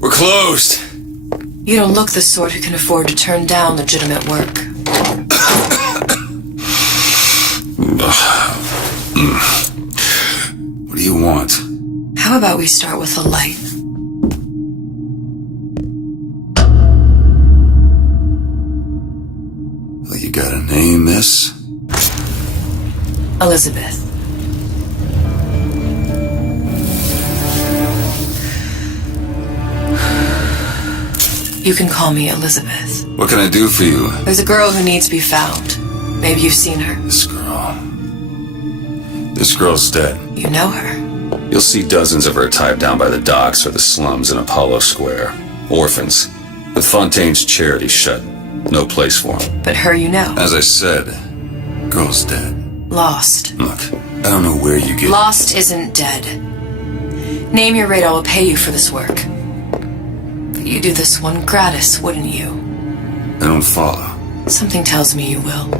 We're closed. You don't look the sort who can afford to turn down legitimate work. What do you want? How about we start with a light? Well, you got a name, miss? Elizabeth. You can call me Elizabeth. What can I do for you? There's a girl who needs to be found. Maybe you've seen her. This girl's dead. You know her. You'll see dozens of her tied down by the docks or the slums in Apollo Square. Orphans. With Fontaine's charity shut. No place for them. But her you know. As I said, girl's dead. Lost. Look, I don't know where you get... Lost isn't dead. Name your rate, I will pay you for this work. But you do this one gratis, wouldn't you? I don't follow. Something tells me you will.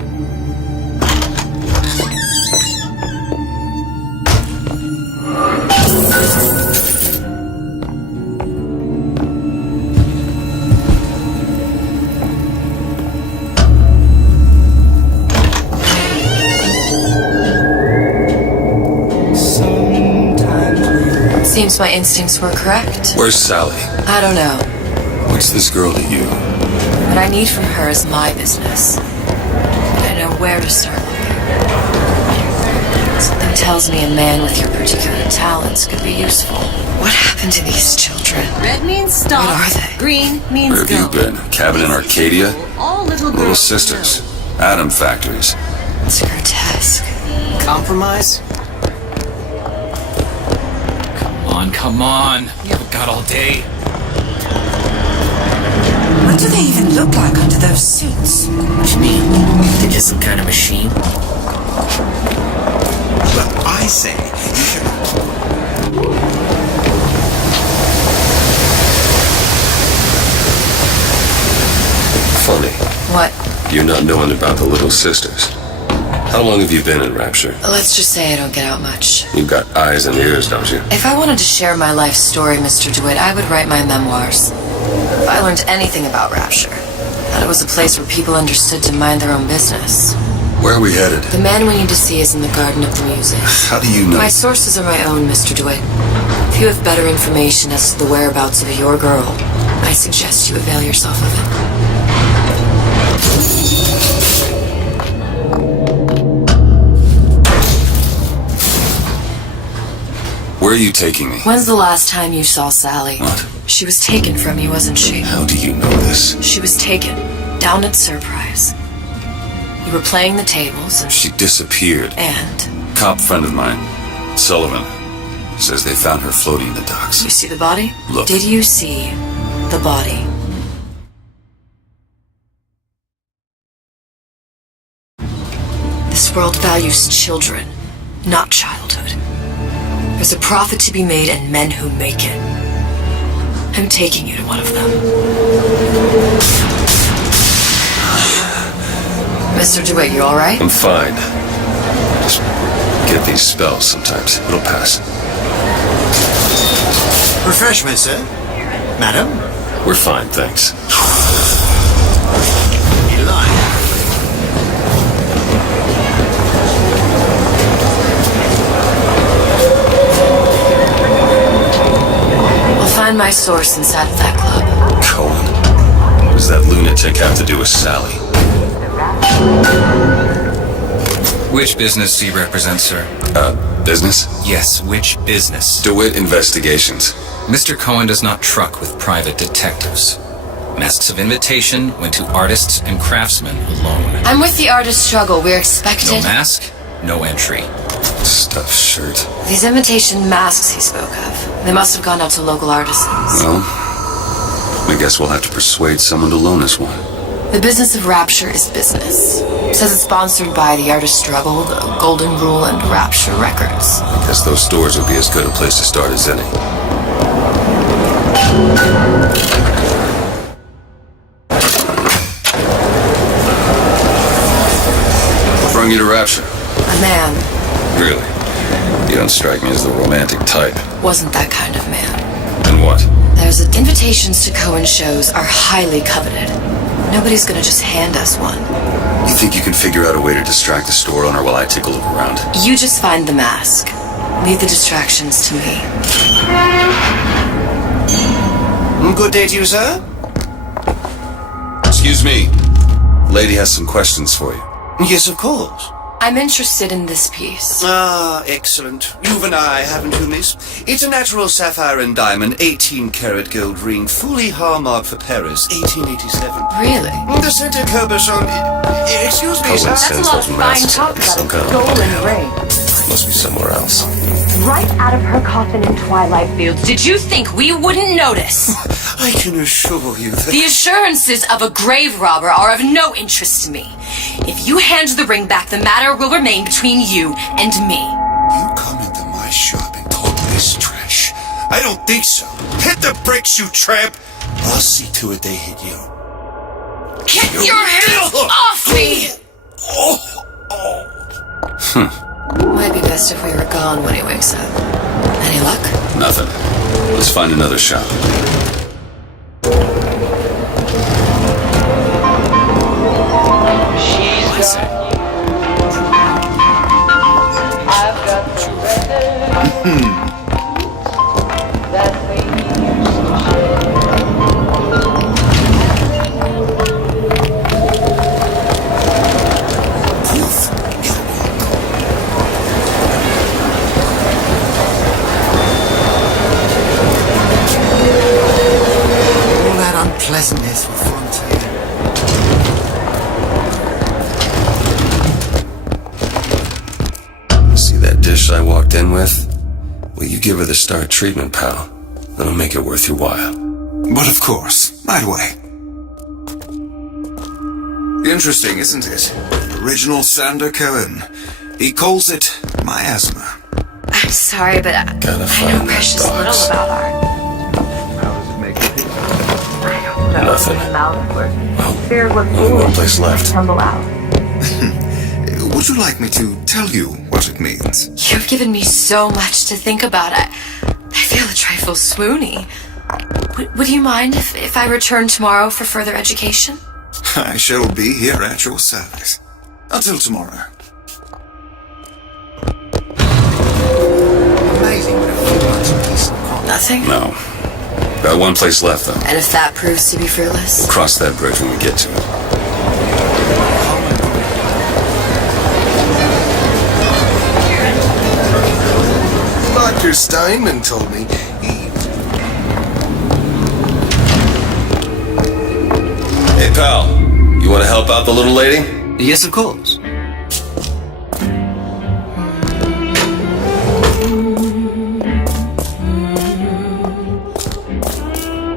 Seems my instincts were correct. Where's Sally? I don't know. What's this girl to you? What I need from her is my business. And I know where to start looking. Something tells me a man with your particular talents could be useful. What happened to these children? Red means stop. What are they? Green means Where have you been? Cabin in Arcadia? All Little sisters. Atom factories. It's grotesque. Compromise? Come on. You haven't got all day. What do they even look like under those suits? What do you mean? They're just some kind of machine? But I say you should... Funny. What? You're not knowing about the Little Sisters. How long have you been in Rapture? Let's just say I don't get out much. You've got eyes and ears, don't you? If I wanted to share my life story, Mr. DeWitt, I would write my memoirs. If I learned anything about Rapture, that it was a place where people understood to mind their own business. Where are we headed? The man we need to see is in the Garden of the Music. How do you know? My sources are my own, Mr. DeWitt. If you have better information as to the whereabouts of your girl, I suggest you avail yourself of it. Where are you taking me? When's the last time you saw Sally? What? She was taken from you, wasn't she? How do you know this? She was taken, down at Surprise. You were playing the tables and... She disappeared. And? Cop friend of mine, Sullivan, says they found her floating in the docks. You see the body? Look. Did you see the body? This world values children, not childhood. There's a profit to be made and men who make it. I'm taking you to one of them. Mr. DeWitt, you alright? I'm fine. Just get these spells sometimes. It'll pass. Refreshment, sir? Madam? We're fine, thanks. You lie. Find my source inside of that club. Cohen? What does that lunatic have to do with Sally? Which business do you represent, sir? Business? Yes, which business? DeWitt Investigations. Mr. Cohen does not truck with private detectives. Masks of invitation went to artists and craftsmen alone. I'm with the artist struggle. We're expected... No mask, no entry. Stuffed shirt. These invitation masks he spoke of. They must have gone out to local artisans. Well, I guess we'll have to persuade someone to loan us one. The business of Rapture is business. It says it's sponsored by the Artist Struggle, the Golden Rule, and Rapture Records. I guess those stores would be as good a place to start as any. What brought you to Rapture? A man. Really? You don't strike me as the romantic type. Wasn't that kind of man. And what? There's invitations to Cohen shows are highly coveted. Nobody's gonna just hand us one. You think you can figure out a way to distract the store owner while I take a look around? You just find the mask. Leave the distractions to me. Good day to you, sir. Excuse me. Lady has some questions for you. Yes, of course. I'm interested in this piece. Ah, excellent. You and I, haven't you, miss? It's a natural sapphire and diamond, 18-karat gold ring, fully hallmarked for Paris, 1887. Really? The center Kerberson... Excuse me, sir. Cohen sends those masks out with some kind of stolen ring. Must be somewhere else. Right out of her coffin in Twilight Fields. Did you think we wouldn't notice? I can assure you that... The assurances of a grave robber are of no interest to me. If you hand the ring back, the matter will remain between you and me. You come into my shop and talk this trash? I don't think so. Hit the bricks, you tramp! I'll see to it they hit you. Get your hands off me! Might be best if we were gone when he wakes up. Any luck? Nothing. Let's find another shop. All that unpleasantness for Frontier. See that dish I walked in with? Will you give her the star treatment, pal? That'll make it worth your while. But of course, right away. Interesting, isn't it? Original Sander Cohen. He calls it miasma. I'm sorry, but I Gotta know find precious that little box. about art. Nothing. Fear was Only one place left. tumble out. Would you like me to tell you what it means? You've given me so much to think about. I feel a trifle swoony. Would you mind if I return tomorrow for further education? I shall be here at your service. Until tomorrow. Amazing what a few months of peace and calm. Nothing? No. Got one place left, though. And if that proves to be fruitless? Cross that bridge when we get to it. Dr. Steinman told me he... Hey, pal. You want to help out the little lady? Yes, of course.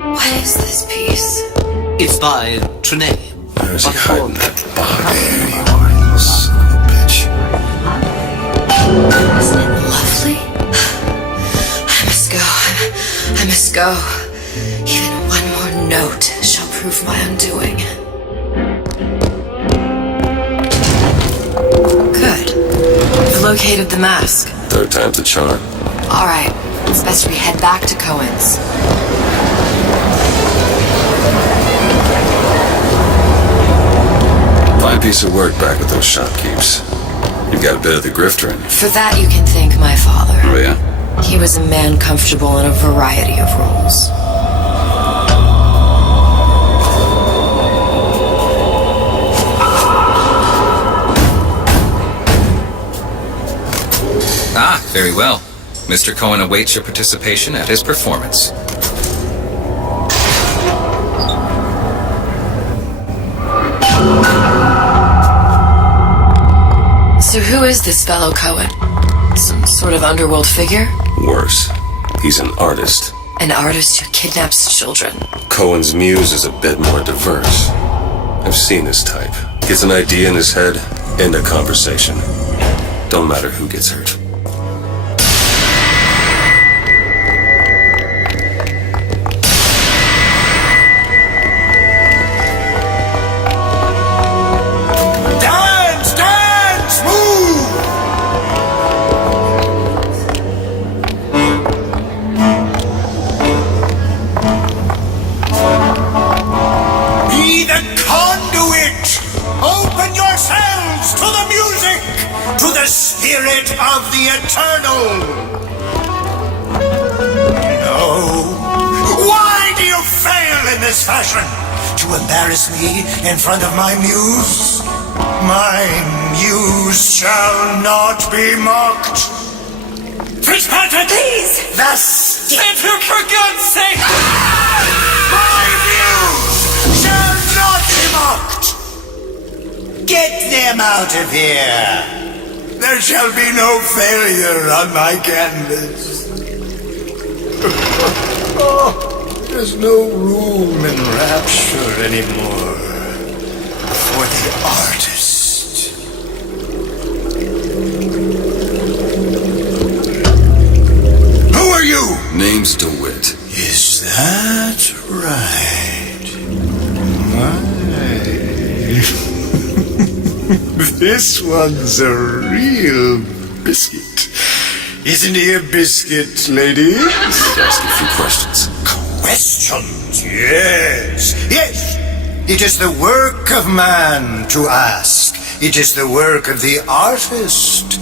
What is this piece? It's by Trine. Where's he hiding that box? There you are, you son of a bitch. Isn't it lovely? I must go. I must go. Even one more note shall prove my undoing. Good. I've located the mask. Third time's a charm. All right. It's best we head back to Cohen's. Fine piece of work back with those shopkeepers. You've got a bit of the grifter in you. For that, you can thank my father. Oh, yeah? He was a man comfortable in a variety of roles. Ah, very well. Mr. Cohen awaits your participation at his performance. So who is this fellow Cohen? Some sort of underworld figure? Worse. He's an artist. An artist who kidnaps children. Cohen's muse is a bit more diverse. I've seen this type. Gets an idea in his head, end a conversation. Don't matter who gets hurt. Dance! Dance! Move! shameless fashion to embarrass me in front of my muse? My muse shall not be mocked. Fitzpatrick! Please! The stick! For God's sake! My muse shall not be mocked! Get them out of here! There shall be no failure on my canvas. Oh, there's no room in rapture anymore for the artist. Who are you? Name's DeWitt. Is that right? My. This one's a real biscuit. Isn't he a biscuit, lady? Ask a few questions. Questions? Yes. Yes. It is the work of man to ask. It is the work of the artist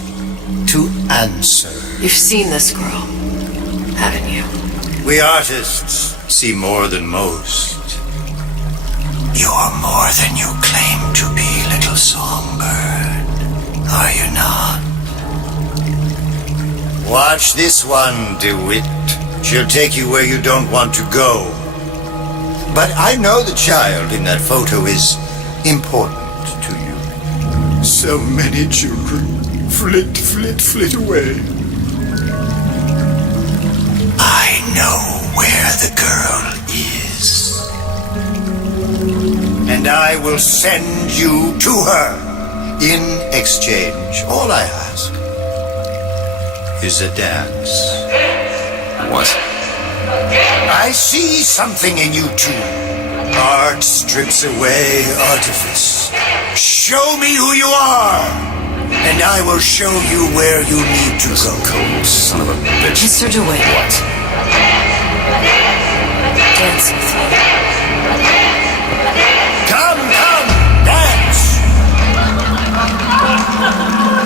to answer. You've seen this girl, haven't you? We artists see more than most. You're more than you claim to be, little songbird. Are you not? Watch this one, DeWitt. She'll take you where you don't want to go. But I know the child in that photo is important to you. So many children flit, flit, flit away. I know where the girl is. And I will send you to her. In exchange, all I ask is a dance. What? I see something in you too. Art strips away artifice. Show me who you are, and I will show you where you need to go. Cold son of a bitch. Mr. DeWitt. What? Dance with me. Come, dance!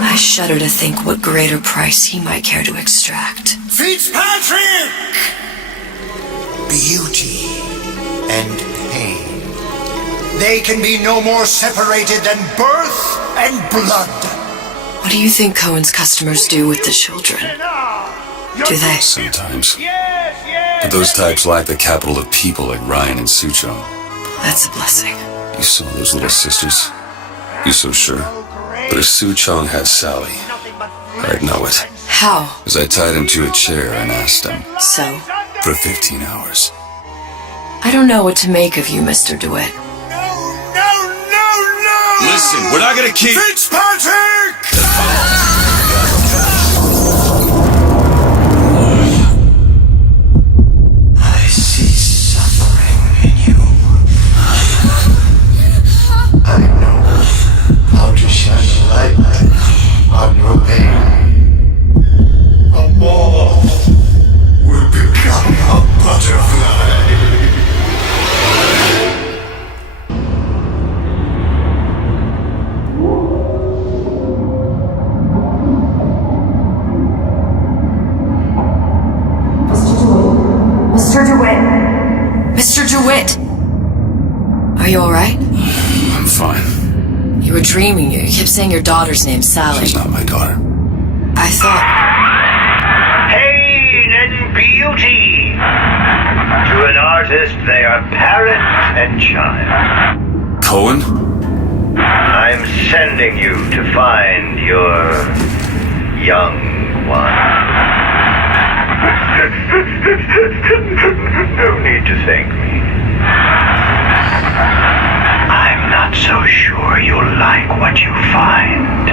I shudder to think what greater price he might care to extract. Fitzpatrick! Beauty and pain. They can be no more separated than birth and blood. What do you think Cohen's customers do with the children? Do they? Sometimes. But those types lack the capital of people like Ryan and Suchong. That's a blessing. You saw those little sisters? You so sure? But if Suchong had Sally, I'd know it. How? As I tied him to a chair and asked him. So? For 15 hours. I don't know what to make of you, Mr. DeWitt. No! Listen, we're not gonna keep... Fitzpatrick! I see suffering in you. I know how to shine a light on your pain. A moth will become a butterfly. Mr. DeWitt. Mr. DeWitt! Are you alright? I'm fine. You were dreaming. You kept saying your daughter's name, Sally. She's not my daughter. I thought... Pain and beauty. To an artist, they are parent and child. Cohen? I'm sending you to find your young one. No need to thank me. I'm not so sure you'll like what you find.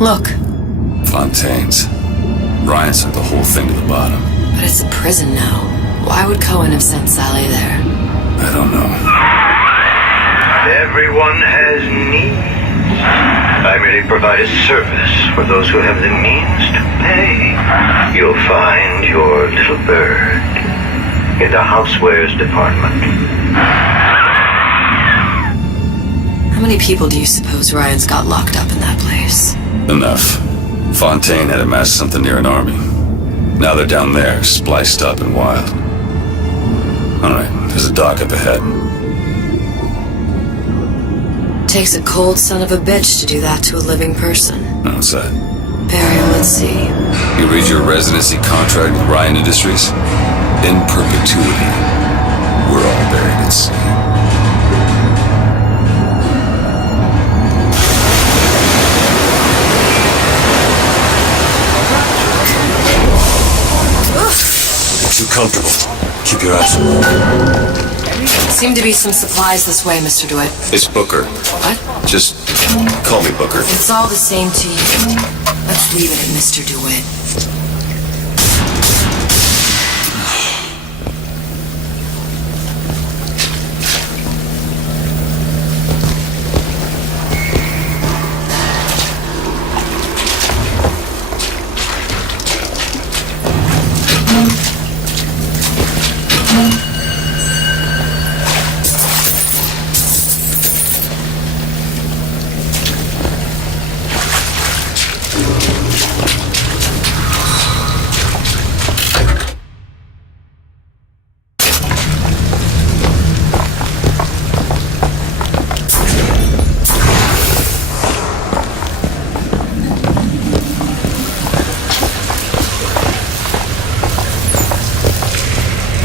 Look. Fontaine's. Ryan sent the whole thing to the bottom. But it's a prison now. Why would Cohen have sent Sally there? I don't know. Everyone has needs. I merely provide a service for those who have the means to pay. You'll find your little bird in the housewares department. How many people do you suppose Ryan's got locked up in that place? Enough. Fontaine had amassed something near an army. Now they're down there, spliced up and wild. Alright, there's a dock up ahead. Takes a cold son of a bitch to do that to a living person. What's that? Barry, let's see. You read your residency contract with Ryan Industries? In perpetuity, we're all buried at sea. Too comfortable. Keep your eyes open. Seem to be some supplies this way, Mr. DeWitt. It's Booker. What? Just call me Booker. It's all the same to you. Let's leave it at Mr. DeWitt.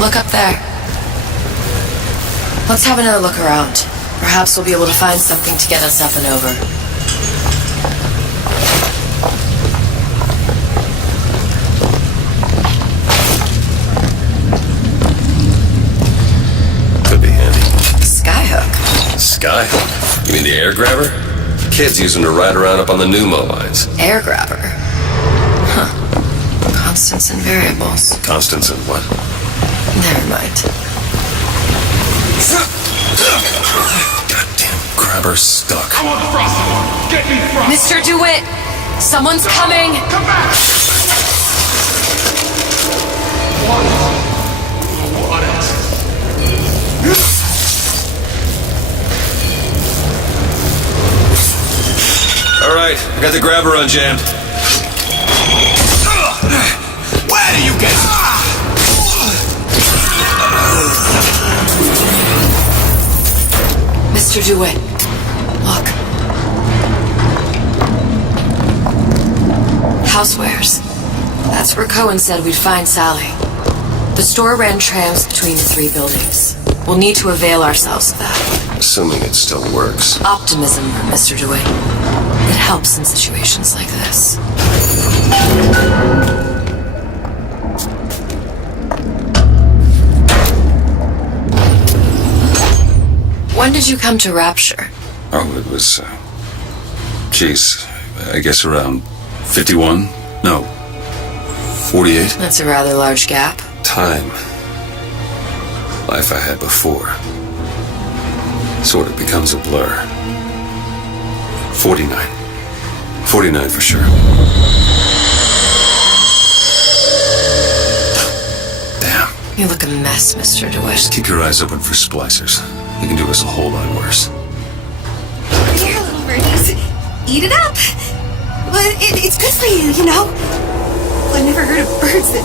Look up there. Let's have another look around. Perhaps we'll be able to find something to get us up and over. Could be handy. Skyhook. Skyhook? You mean the air grabber? Kids use them to ride around up on the pneumo lines. Air grabber. Huh. Constants and variables. Constants and what? Never mind. Goddamn grabber stuck. I want Frost. Get me Frost. Mr. DeWitt! Someone's coming! Come back! What All right, I got the grabber unjammed. Where do you get? Mr. DeWitt, look. Housewares. That's where Cohen said we'd find Sally. The store ran trams between the three buildings. We'll need to avail ourselves of that. Assuming it still works. Optimism, Mr. DeWitt. It helps in situations like this. When did you come to Rapture? Oh, it was, geez, I guess around 51? No, 48? That's a rather large gap. Time. Life I had before. Sort of becomes a blur. 49. 49 for sure. Damn. You look a mess, Mr. DeWitt. Just keep your eyes open for splicers. They can do us a whole lot worse. Here, little birdies. Eat it up. Well, it's good for you, you know. I've never heard of birds that